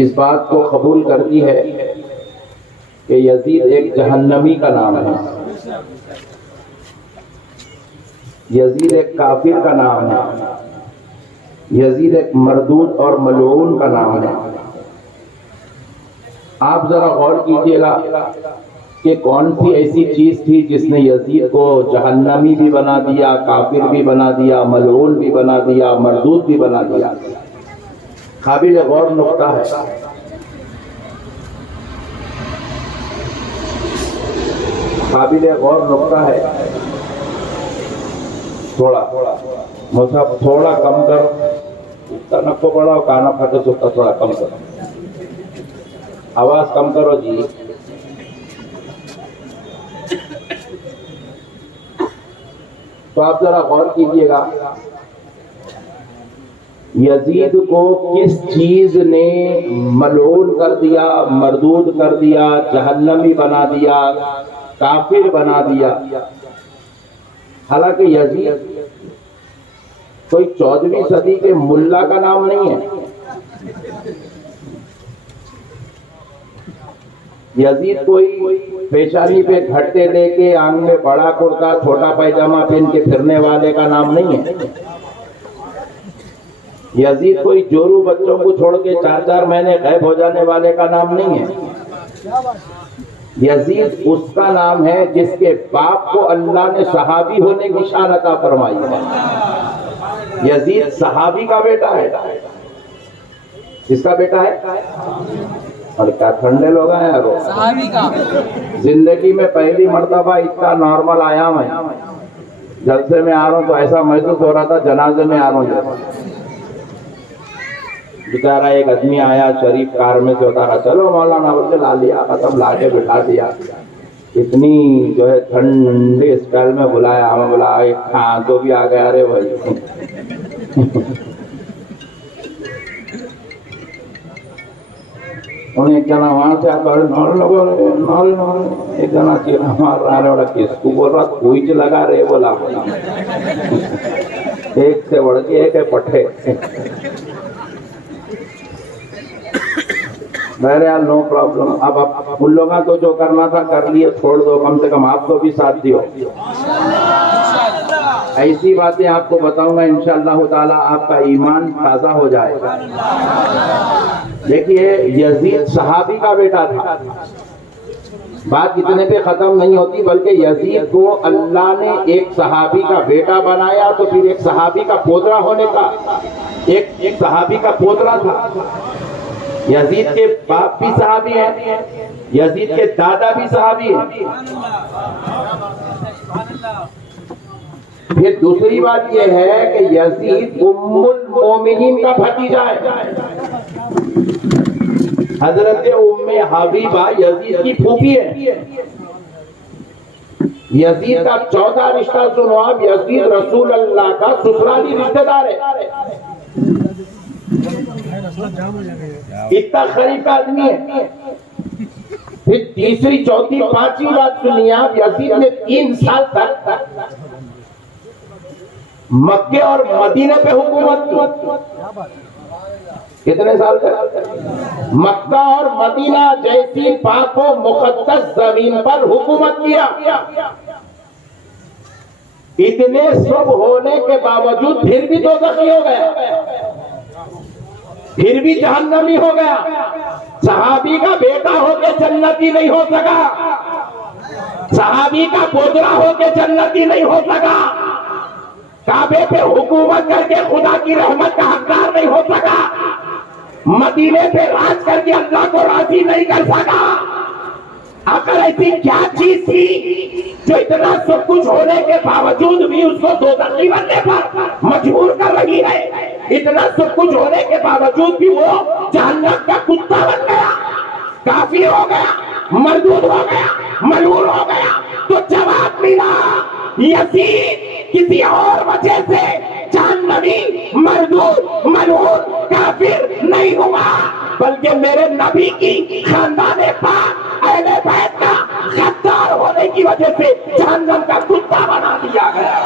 اس بات کو قبول کرتی ہے کہ یزید ایک جہنمی کا نام ہے، یزید ایک کافر کا نام ہے، یزید ایک مردود اور ملعون کا نام ہے۔ آپ ذرا غور کیجئے گا کہ کون سی ایسی چیز تھی جس نے یزید کو جہنمی بھی بنا دیا، کافر بھی بنا دیا، ملعون بھی بنا دیا، مردود بھی بنا دیا۔ قابل غور نقطہ ہے۔ قابل غور نقطہ ہے۔ تھوڑا کم کر، اتنا نکو بڑا کانا پھٹے سکتا، تھوڑا کم کرو، آواز کم کرو جی۔ تو آپ ذرا غور کیجئے گا، یزید کو کس چیز نے ملعون کر دیا، مردود کر دیا، جہنمی بنا دیا، کافر بنا دیا؟ حالانکہ یزید کوئی 14ویں صدی کے ملا کا نام نہیں ہے۔ یزید کوئی پیشانی پہ گھٹتے لے کے آنکھ میں بڑا کرتا چھوٹا پائجامہ پہن کے پھرنے والے کا نام نہیں ہے۔ یزید کوئی جورو بچوں کو چھوڑ کے 4 مہینے غائب ہو جانے والے کا نام نہیں ہے۔ یزید اس کا نام ہے جس کے باپ کو اللہ نے صحابی ہونے کی شان عطا فرمائی ہے۔ یزید صحابی کا بیٹا ہے۔ کس کا بیٹا ہے؟ اور کیا ٹھنڈے لوگ ہیں یار، صحابی کا۔ زندگی میں پہلی مرتبہ اتنا نارمل آیا میں، جلسے میں آ رہا ہوں تو ایسا محسوس ہو رہا تھا جنازے میں آ رہا ہوں۔ بیچارہ ایک آدمی آیا شریف کار میں سے اتارا، چلو مولانا بول کے لا لیا، ختم، لا کے بٹھا دیا۔ اتنی جو ہے ٹھنڈی اسٹائل میں بلایا، ہمیں بولا ہاں تو بھی آ گیا۔ ارے بھائی انہیں ایک جنا وہاں سے آتا ایک جنا چیرا مار رہا ہے، کس کو بول رہا، کوئی چ لگا رہے، بولا ایک سے بڑھ کے ایک ہے پٹھے۔ بہرحال نو پرابلم۔ اب ان لوگوں کو جو کرنا تھا کر لیے، چھوڑ دو، کم سے کم آپ کو بھی ساتھ دیو۔ ایسی باتیں آپ کو بتاؤں گا انشاءاللہ تعالی، آپ کا ایمان تازہ ہو جائے گا۔ دیکھیے یزید صحابی کا بیٹا تھا۔ بات اتنے پہ ختم نہیں ہوتی، بلکہ یزید کو اللہ نے ایک صحابی کا بیٹا بنایا تو پھر ایک صحابی کا پوترا ہونے کا، ایک صحابی کا پوترا تھا۔ یزید کے باپ بھی صحابی ہیں، یزید کے دادا بھی صحابی ہیں۔ پھر دوسری بات یہ ہے کہ یزید ام المومنین کا بھتیجا ہے۔ حضرت ام حبیبہ یزید کی پھوپھی ہے۔ یزید کا 14 رشتہ سنو آپ، یزید رسول اللہ کا سسرالی رشتہ دار ہے۔ اتنا قریب کا آدمی ہے۔ پھر تیسری چوتھی پانچویں بات سنیے آپ، یزید نے 3 سال تک مکے اور مدینے پہ حکومت کی۔ کتنے سال تک؟ مکہ اور مدینہ جیسی پاک و مقدس زمین پر حکومت کیا۔ اتنے سب ہونے کے باوجود پھر بھی دوزخی ہو گیا، پھر بھی جہنمی ہو گیا۔ صحابی کا بیٹا ہو کے جنتی نہیں ہو سکا، صحابی کا پوترا ہو کے جنتی نہیں ہو سکا، کعبے پہ حکومت کر کے خدا کی رحمت کا حقدار نہیں ہو سکا، مدینے پہ راج کر کے اللہ کو راضی نہیں کر سکا۔ آخر ایسی کیا چیز تھی جو اتنا سب کچھ ہونے کے باوجود بھی اس کو دوزخی بننے پر مجبور کر رہی ہے؟ اتنا سب کچھ ہونے کے باوجود بھی وہ جہنم کا کتا بن گیا، کافر ہو گیا، مردود ہو گیا، ملعون ہو گیا۔ تو جواب ملا، یزید کسی اور وجہ سے جہنمی، مردود، ملعون، کافر نہیں ہوا، بلکہ میرے نبی کی خاندان پاک اہل بیت کا غدار ہونے کی وجہ سے جہنم کا کتا بنا دیا گیا۔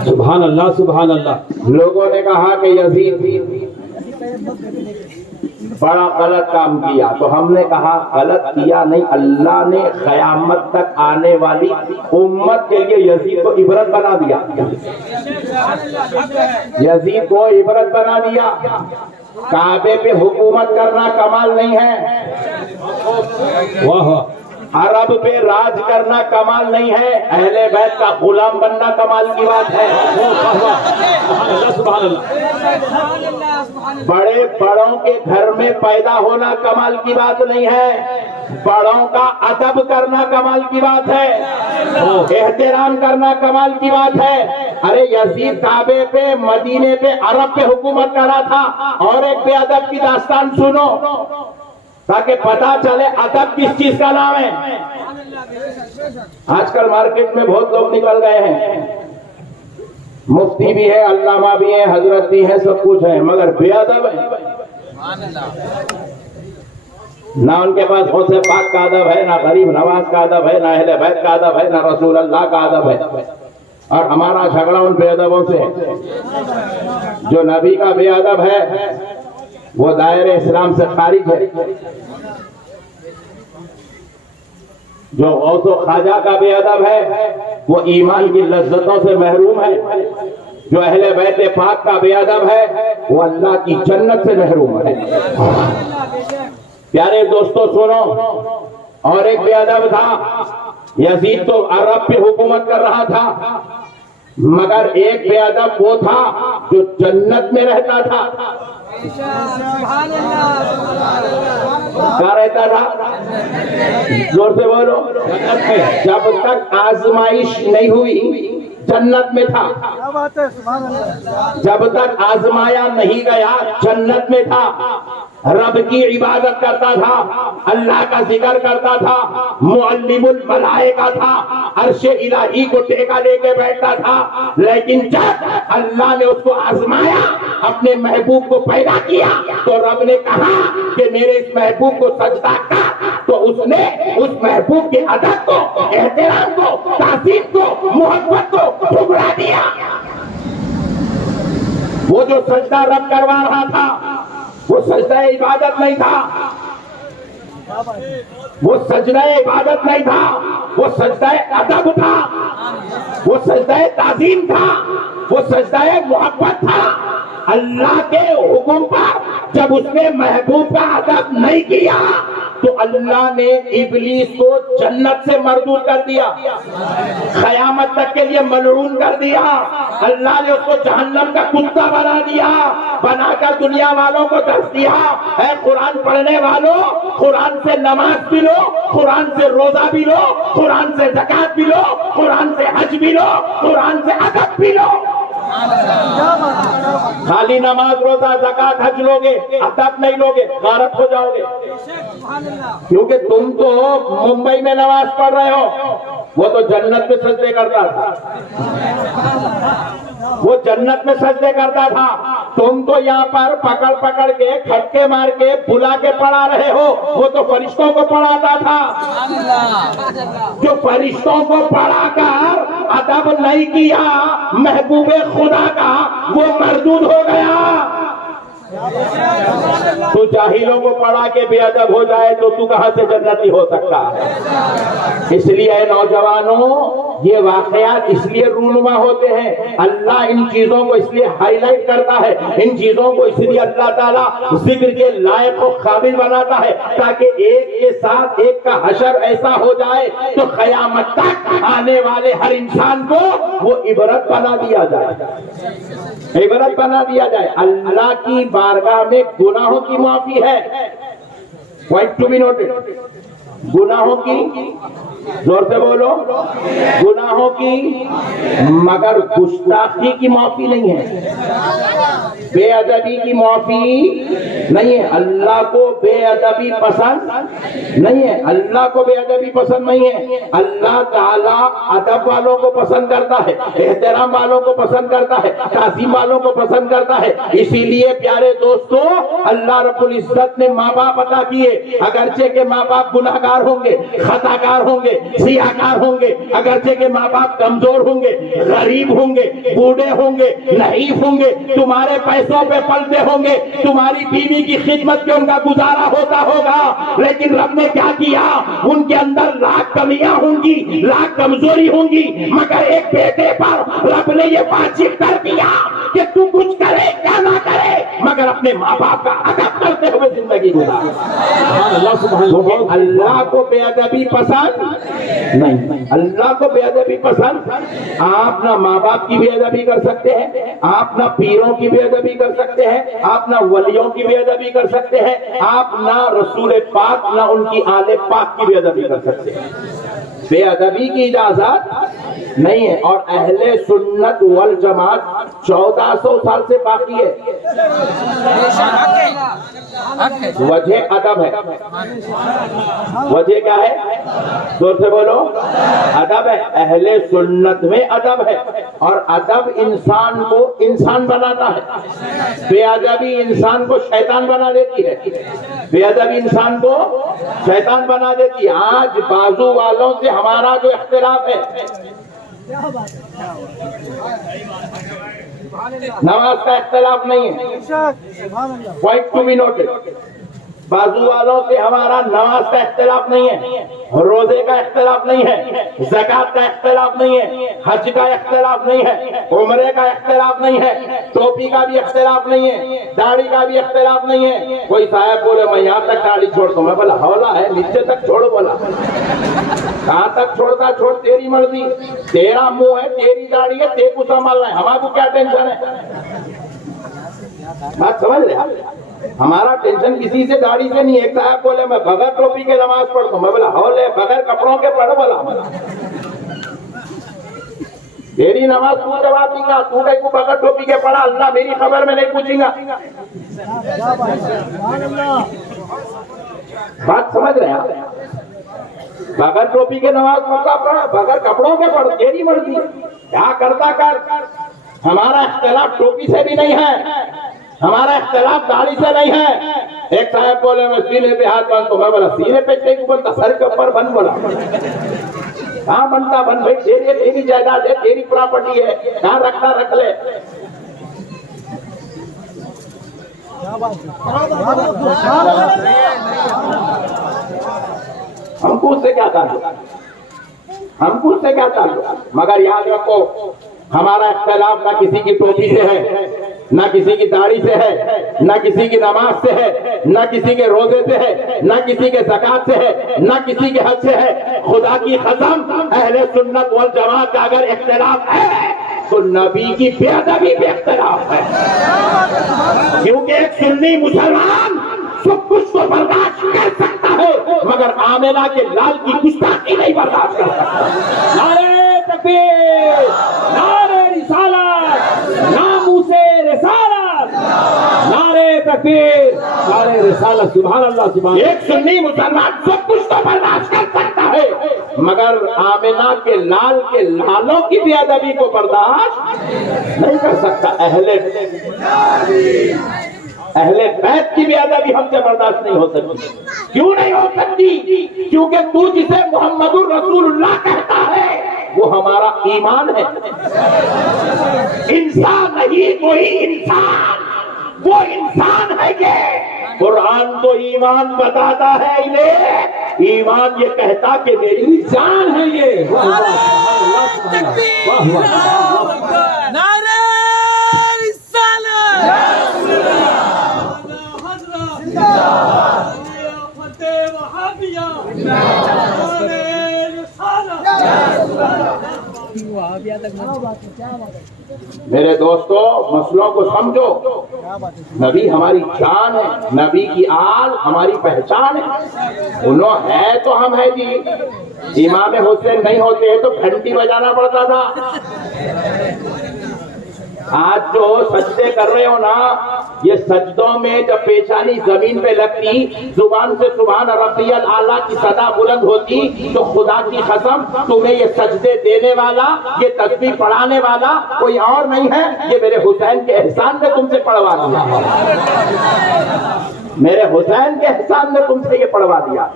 سبحان اللہ سبحان اللہ. لوگوں نے کہا کہ یزید بڑا غلط کام کیا، تو ہم نے کہا غلط کیا نہیں، اللہ نے قیامت تک آنے والی امت کے لیے یزید کو عبرت بنا دیا. یزید کو عبرت بنا دیا. کعبے پہ حکومت کرنا کمال نہیں ہے، واہ واہ. عرب پہ راج کرنا کمال نہیں ہے، اہل بیت کا غلام بننا کمال کی بات ہے. سبحان اللہ سبحان اللہ. بڑے بڑوں کے گھر میں پیدا ہونا کمال کی بات نہیں ہے، بڑوں کا ادب کرنا کمال کی بات ہے، احترام کرنا کمال کی بات ہے. ارے یزید کعبے پہ مدینے پہ عرب پہ حکومت کر رہا تھا. اور ایک بے ادب کی داستان سنو تاکہ پتا چلے ادب کس چیز کا نام ہے. آج کل مارکیٹ میں بہت لوگ نکل گئے ہیں، مفتی بھی ہے، علامہ بھی ہے، حضرت بھی ہے، سب کچھ ہے، مگر بے ادب ہے. نہ ان کے پاس غوث پاک کا ادب ہے، نہ غریب نواز کا ادب ہے، نہ اہل بیت کا ادب ہے، نہ رسول اللہ کا ادب ہے. اور ہمارا جھگڑا ان بے ادبوں سے ہے. جو نبی کا بے ادب ہے وہ دائرے اسلام سے خارج ہے. جو غوث و خواجہ کا بے ادب ہے وہ ایمان کی لذتوں سے محروم ہے. جو اہل بیت پاک کا بے ادب ہے وہ اللہ کی جنت سے محروم ہے. پیارے دوستو سنو، اور ایک بے ادب تھا. یزید تو عرب پہ حکومت کر رہا تھا، مگر ایک بے ادب وہ تھا جو جنت میں رہتا تھا. کہاں رہتا تھا؟ زور سے بولو. جب تک آزمائش نہیں ہوئی جنت میں تھا. جب تک آزمایا نہیں گیا جنت میں تھا. رب کی عبادت کرتا تھا، اللہ کا ذکر کرتا تھا، معلم الملائکہ تھا، عرش الہی کو ٹیکا لے کے بیٹھتا تھا. لیکن جب اللہ نے اس کو آزمایا، اپنے محبوب کو پیدا کیا، تو رب نے کہا کہ میرے اس محبوب کو سجدہ کر. تو اس نے اس محبوب کے ادب کو، احترام کو، تعظیم کو، محبت کو ٹھکرا دیا. وہ جو سجدہ رب کروا رہا تھا وہ سجدہ عبادت نہیں تھا، وہ سجدہ عبادت نہیں تھا، وہ سجدہ ادب تھا، وہ سجدہ تعظیم تھا، وہ سجدہ محبت تھا. اللہ کے حکم پر جب اس نے محبوب کا ادب نہیں کیا تو اللہ نے ابلیس کو جنت سے مردود کر دیا، قیامت تک کے لیے ملعون کر دیا. اللہ نے اس کو جہنم کا کتا بنا دیا، بنا کر دنیا والوں کو دس دیا، اے قرآن پڑھنے والوں، قرآن سے نماز بھی لو، قرآن سے روزہ بھی لو، قرآن سے زکات بھی لو، قرآن سے حج بھی لو، قرآن سے ادب بھی لو. خالی نماز روزہ زکات حج لوگے، ادب نہیں لوگے، غارت ہو جاؤ گے. کیونکہ تم تو ممبئی میں نماز پڑھ رہے ہو، وہ تو جنت میں سجدے کرتا تھا، وہ جنت میں سجدے کرتا تھا. تم تو یہاں پر پکڑ پکڑ کے کھٹکے مار کے بلا کے پڑھا رہے ہو، وہ تو فرشتوں کو پڑھاتا تھا. جو فرشتوں کو پڑھا کر ادب نہیں کیا محبوب خدا کا، وہ مردود ہو گیا. تو جاہلوں کو پڑھا کے بے ادب ہو جائے تو کہاں سے جنتی ہو سکتا ہے؟ اس لیے اے نوجوانوں، یہ واقعات اس لیے رونما ہوتے ہیں، اللہ ان چیزوں کو اس لیے ہائی لائٹ کرتا ہے، ان چیزوں کو اس لیے اللہ تعالیٰ ذکر کے لائق و قابل بناتا ہے تاکہ ایک کے ساتھ ایک کا حشر ایسا ہو جائے تو قیامت تک آنے والے ہر انسان کو وہ عبرت بنا دیا جائے، عبرت بنا دیا جائے. اللہ کی بارگاہ میں گناہوں کی معافی ہے، پوائنٹ ٹو بی نوٹڈ. گناہوں کی، زور سے بولو، گناہوں کی، مگر گستاخی کی معافی نہیں ہے، بے ادبی کی معافی نہیں ہے. اللہ کو بے ادبی پسند نہیں ہے، اللہ کو بے ادبی پسند نہیں ہے. اللہ تعالیٰ ادب والوں کو پسند کرتا ہے، احترام والوں کو پسند کرتا ہے، تعظیم والوں کو پسند کرتا ہے. اسی لیے پیارے دوستو، اللہ رب العزت نے ماں باپ عطا کیے، اگرچہ کہ ماں باپ گناہگار ہوں گے، خطا کار ہوں گے، گے، سیاہکار ہوں گے، اگرچہ کے ماں باپ کمزور ہوں گے، غریب ہوں گے، بوڑھے ہوں گے، نحیف ہوں گے، تمہارے پیسوں پہ پلتے ہوں گے، تمہاری بیوی کی خدمت میں ان کا گزارا ہوتا ہوگا، لیکن رب نے کیا کیا؟ ان کے اندر لاکھ کمیاں ہوں گی، لاکھ کمزوری ہوں گی، مگر ایک بیٹے پر رب نے یہ واجب کر دیا کہ تو کچھ کرے کیا نہ کرے مگر اپنے ماں باپ کا ادب کرتے ہوئے زندگی گزار۔ سبحان اللہ سبحان اللہ۔ اللہ کو بے ادبی پسند نہیں، اللہ کو بے ادبی پسند۔ آپ نہ ماں باپ کی بے ادبی کر سکتے ہیں، آپ نہ پیروں کی بے ادبی کر سکتے ہیں، آپ نہ ولیوں کی بے ادبی کر سکتے ہیں، آپ نہ رسول پاک نہ ان کی آل پاک کی بے ادبی کر سکتے ہیں۔ بے ادبی کی اجازت نہیں ہے، اور اہل سنت والجماعت 1400 سال سے باقی ہے۔ وجہ ادب ہے، وجہ کیا ہے؟ زور سے بولو، ادب ہے۔ اہل سنت میں ادب ہے، اور ادب انسان کو انسان بناتا ہے، بے ادبی انسان کو شیطان بنا دیتی ہے، بے ادبی انسان کو شیطان بنا دیتی ہے۔ آج بازو والوں سے ہمارا جو اختلاف ہے، نماز کا اختلاف نہیں ہے، پوائنٹ ٹو بی نوٹڈ۔ بازو والوں سے ہمارا نماز کا اختلاف نہیں ہے، روزے کا اختلاف نہیں ہے، زکات کا اختلاف نہیں ہے، حج کا اختلاف نہیں ہے، عمرے کا اختلاف نہیں ہے، ٹوپی کا بھی اختلاف نہیں ہے، داڑھی کا بھی اختلاف نہیں ہے۔ کوئی صاحب بولے میں یہاں تک داڑھی چھوڑ دوں، میں بولا ہولا ہے نیچے تک چھوڑو، بولا کہاں تک چھوڑتا چھوڑ، تیری مرضی، تیرا منہ ہے، تیری داڑھی ہے، تیرے کو سنبھالنا ہے، ہمارا کو کیا ٹینشن ہے؟ بات سمجھ رہے؟ ہمارا ٹینشن کسی سے داڑھی سے نہیں ہے۔ ایک صاحب بولے میں بغیر ٹوپی کے نماز پڑھتا ہوں، میں بولا ہولے بغیر کپڑوں کے پڑھو، بولا تیری نماز تو جواب دیں گا، تو کہیں کو بغیر ٹوپی کے پڑھا، اللہ میری خبر میں نہیں پوچھیں گا۔ بات سمجھ رہے ہیں؟ بغیر ٹوپی کے نماز پڑھتا پڑھا، بغیر کپڑوں کے پڑھ، تیری مرضی، کیا کرتا کر۔ ہمارا اختلاف ٹوپی سے بھی نہیں ہے، ہمارا اختلاف داڑھی سے نہیں ہے۔ ایک صاحب بولے میں سینے پہ ہاتھ باندھتا ہوں، میں بولا سینے پہ کہیں بولتا، سر کے اوپر بند، بولا کہاں بنتا بن بھائی، تیری جائیداد ہے، تیری پراپرٹی ہے، کہاں رکھتا رکھ لے۔ ہم کو اس سے کیا تعلق، ہم کو اس سے کیا تعلق؟ مگر یاد رکھو ہمارا اختلاف نہ کسی کی ٹوپی سے ہے، نہ کسی کی داڑھی سے ہے، نہ کسی کی نماز سے ہے، نہ کسی کے روزے سے ہے، نہ کسی کے زکات سے ہے، نہ کسی کے حج سے ہے۔ خدا کی قسم اہل سنت والجماعت کا اگر اختلاف ہے تو نبی کی بے ادبی پہ اختلاف ہے، کیونکہ ایک سنی مسلمان سب کچھ تو برداشت کر سکتا ہے مگر آمنہ کے لال کی گستاخی نہیں برداشت کر سکتا۔ نعرہ تکبیر، نعرہ رسالت، ناموس رسالت، نعرہ تکبیر، نعرہ رسالت، سبحان اللہ سبحان اللہ۔ ایک سنی مسلمان سب کچھ تو برداشت کر سکتا ہے مگر آمنہ کے لال کے لالوں کی بے ادبی کو برداشت نہیں کر سکتا۔ اہل بیت کی بے ادبی ہم سے برداشت نہیں ہو سکتی۔ کیوں نہیں ہو سکتی؟ کیونکہ تو جسے محمد الرسول اللہ کہتا ہے وہ ہمارا ایمان ہے، انسان نہیں کوئی انسان، وہ انسان ہے یہ۔ قرآن تو ایمان بتاتا ہے انہیں، ایمان یہ کہتا کہ میری جان ہے یہ۔ نعرہ رسالت، میرے دوستو مسئلوں کو سمجھو، نبی ہماری جان ہے، نبی کی آل ہماری پہچان ہے۔ انہوں ہے تو ہم ہے جی، امام حسین نہیں ہوتے تو گھنٹی بجانا پڑتا تھا۔ آج جو سجدے کر رہے ہو نا، یہ سجدوں میں جب پیشانی زمین پہ لگتی، زبان سے سبحان ربی الاعلیٰ کی صدا بلند ہوتی، تو خدا کی قسم تمہیں یہ سجدے دینے والا، یہ تسبیح پڑھانے والا کوئی اور نہیں ہے، یہ میرے حسین کے احسان نے تم سے پڑھوا دیا، میرے حسین کے احسان نے تم سے یہ پڑھوا دیا۔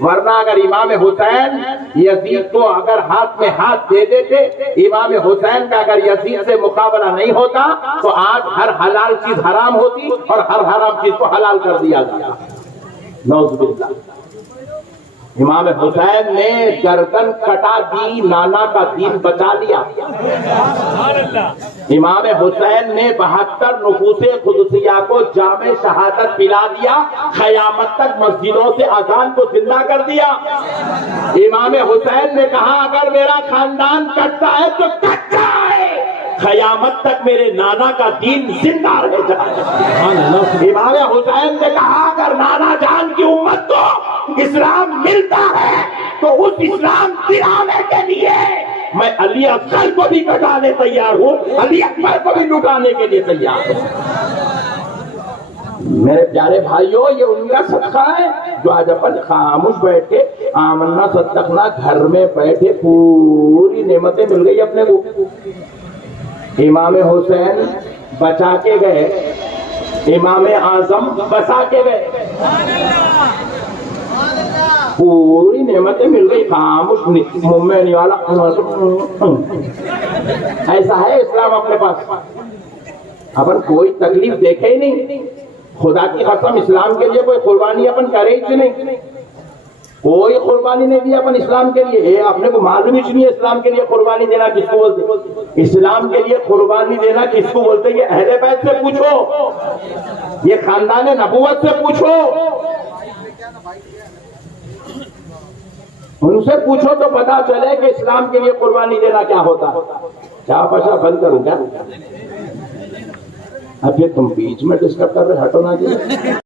ورنہ اگر امام حسین یزید کو اگر ہاتھ میں ہاتھ دے دیتے، امام حسین کا اگر یزید سے مقابلہ نہیں ہوتا تو آج ہر حلال چیز حرام ہوتی اور ہر حرام چیز کو حلال کر دیا جاتا۔ نعوذ باللہ۔ امام حسین نے گردن کٹا دی، نانا کا دین بچا لیا۔ امام حسین نے 72 نفوس قدسیہ کو جام شہادت پلا دیا، قیامت تک مسجدوں سے اذان کو زندہ کر دیا۔ امام حسین نے کہا اگر میرا خاندان کٹتا ہے تو کٹ جائے، قیامت تک میرے نانا کا دین زندہ رہ جائے۔ امام حسین نے کہا اگر نانا جان کی امت کو اسلام ملتا ہے تو اس اسلام گرانے کے لیے میں علی اصغر کو بھی کٹانے تیار ہوں، علی اکبر کو بھی لٹانے کے لیے تیار ہوں۔ میرے پیارے بھائیوں، یہ ان کا صدقہ ہے جو آج اپن خاموش بیٹھ کے آمنا صدقنا گھر میں بیٹھے پوری نعمتیں مل گئی اپنے کو۔ امام حسین بچا کے گئے، امام اعظم بسا کے گئے، پوری نعمتیں مل گئی، خاموش منہ میں نہیں والا۔ ایسا ہے اسلام اپنے پاس، اپن کوئی تکلیف دیکھے ہی نہیں۔ خدا کی قسم اسلام کے لیے کوئی قربانی اپن کرے ہی نہیں، کوئی قربانی نہیں دی اپن اسلام کے لیے۔ اپنے کو معلوم ہی نہیں ہے اسلام کے لیے قربانی دینا کس کو بولتے، اسلام کے لیے قربانی دینا کس کو بولتے۔ یہ اہل بیت سے پوچھو، یہ خاندان نبوت سے پوچھو، ان سے پوچھو تو پتا چلے کہ اسلام کے لیے قربانی دینا کیا ہوتا ہے۔ کیا پشا بند کروں کیا؟ اب یہ تم بیچ میں ڈسکس کر رہے، ہٹو نا جی۔